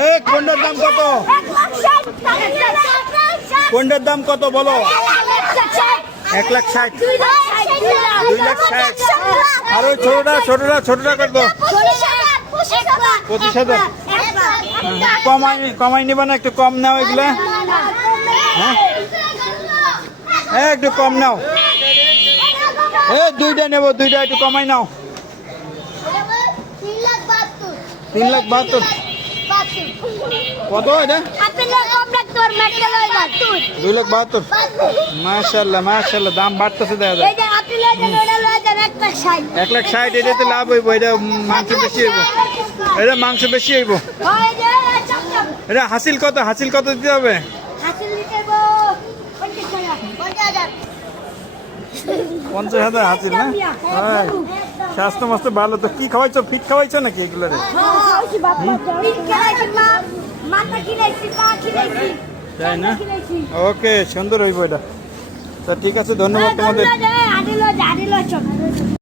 এই কোনটার দাম কত? কোনটার দাম কত বলো? 1,60,000, 2,60,000। আর ওই ছোটটা কত? 25,000। কমাই নিবা না? একটু কম নাও এগুলা। হ্যাঁ একটু কম নাও। দুইটা নেবো, দুইটা একটু কমাই নাও। 3,72,000। কত এটা? 2,72,000। মাশাআল্লাহ দাম বাড়তেছে দেখা যায়। 1,60,000 এটাতে লাভ হইব। এটা মাংস বেশি হইব। এটা হাসিল কত দিতে হবে? 50,000 হাসিল না? স্বাস্থ্য মাস্ত ভালো তো। কি খাওয়াইছো? ফিট খাওয়াইছো নাকি এগুলারে? তাই না? ওকে, সুন্দর হইব এটা। তা ঠিক আছে, ধন্যবাদ তোমাদের।